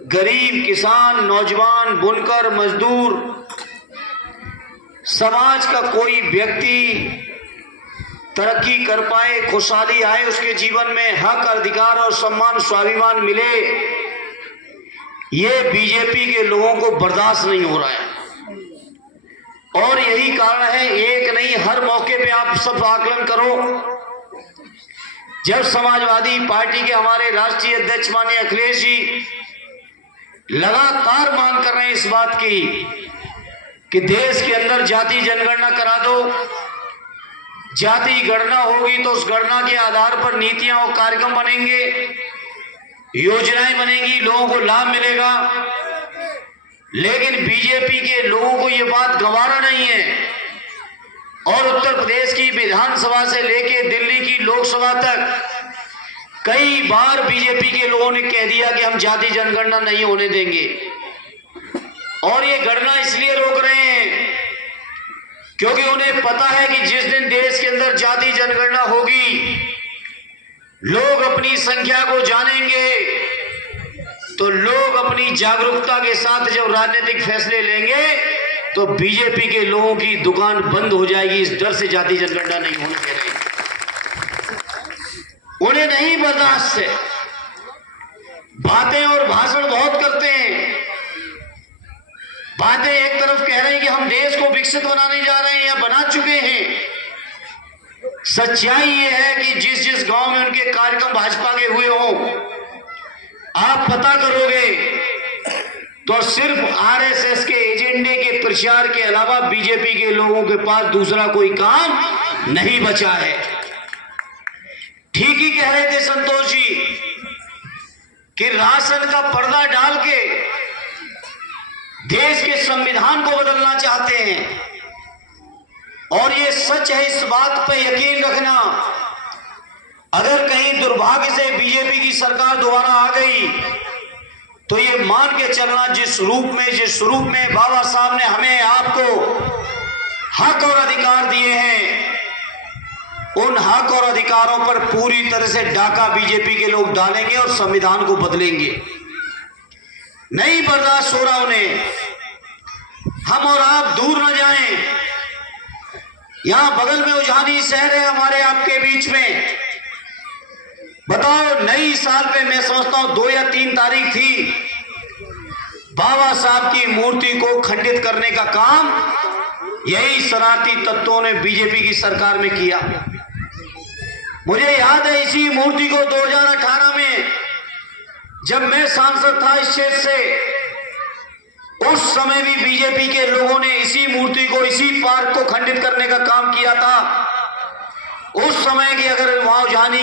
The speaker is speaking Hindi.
गरीब, किसान, नौजवान, बुनकर, मजदूर, समाज का कोई व्यक्ति तरक्की कर पाए, खुशहाली आए, उसके जीवन में हक, अधिकार और सम्मान, स्वाभिमान मिले, ये बीजेपी के लोगों को बर्दाश्त नहीं हो रहा है। और यही कारण है, एक नहीं हर मौके पे आप सब आकलन करो, जब समाजवादी पार्टी के हमारे राष्ट्रीय अध्यक्ष माननीय अखिलेश जी लगातार मांग कर रहे हैं इस बात की कि देश के अंदर जाति जनगणना करा दो, जाति गणना होगी तो उस गणना के आधार पर नीतियां और कार्यक्रम बनेंगे, योजनाएं बनेंगी, लोगों को लाभ मिलेगा। लेकिन बीजेपी के लोगों को यह बात गवारा नहीं है और उत्तर प्रदेश की विधानसभा से लेकर दिल्ली की लोकसभा तक कई बार बीजेपी के लोगों ने कह दिया कि हम जाति जनगणना नहीं होने देंगे। और ये गणना इसलिए रोक रहे हैं क्योंकि उन्हें पता है कि जिस दिन देश के अंदर जाति जनगणना होगी, लोग अपनी संख्या को जानेंगे, तो लोग अपनी जागरूकता के साथ जब राजनीतिक फैसले लेंगे तो बीजेपी के लोगों की दुकान बंद हो जाएगी। इस डर से जाति जनगणना नहीं होने दे रही, उन्हें नहीं बर्दाश्त है। बातें और भाषण बहुत करते हैं, बातें एक तरफ कह रहे हैं कि हम देश को विकसित बनाने जा रहे हैं या बना चुके हैं। सच्चाई ये है कि जिस जिस गांव में उनके कार्यक्रम भाजपा के हुए हों, आप पता करोगे तो सिर्फ आरएसएस के एजेंडे के प्रचार के अलावा बीजेपी के लोगों के पास दूसरा कोई काम नहीं बचा है। ठीक ही कह रहे थे संतोष जी कि राशन का पर्दा डाल के देश के संविधान को बदलना चाहते हैं। और ये सच है, इस बात पर यकीन रखना, अगर कहीं दुर्भाग्य से बीजेपी की सरकार दोबारा आ गई तो ये मान के चलना जिस रूप में बाबा साहब ने हमें आपको हक और अधिकार दिए हैं, उन हक और अधिकारों पर पूरी तरह से डाका बीजेपी के लोग डालेंगे और संविधान को बदलेंगे। नहीं बर्दाश्त हो रहा उन्हें। हम और आप दूर न जाएं, यहां बगल में उजानी शहर है हमारे आपके बीच में। बताओ, नई साल पे मैं समझता हूं 2 या 3 तारीख थी, बाबा साहब की मूर्ति को खंडित करने का काम यही शरारती तत्वों ने बीजेपी की सरकार में किया। मुझे याद है इसी मूर्ति को 2018 में जब मैं सांसद था इस क्षेत्र से, उस समय भी बीजेपी के लोगों ने इसी मूर्ति को, इसी पार्क को खंडित करने का काम किया था। उस समय की अगर वहां जानी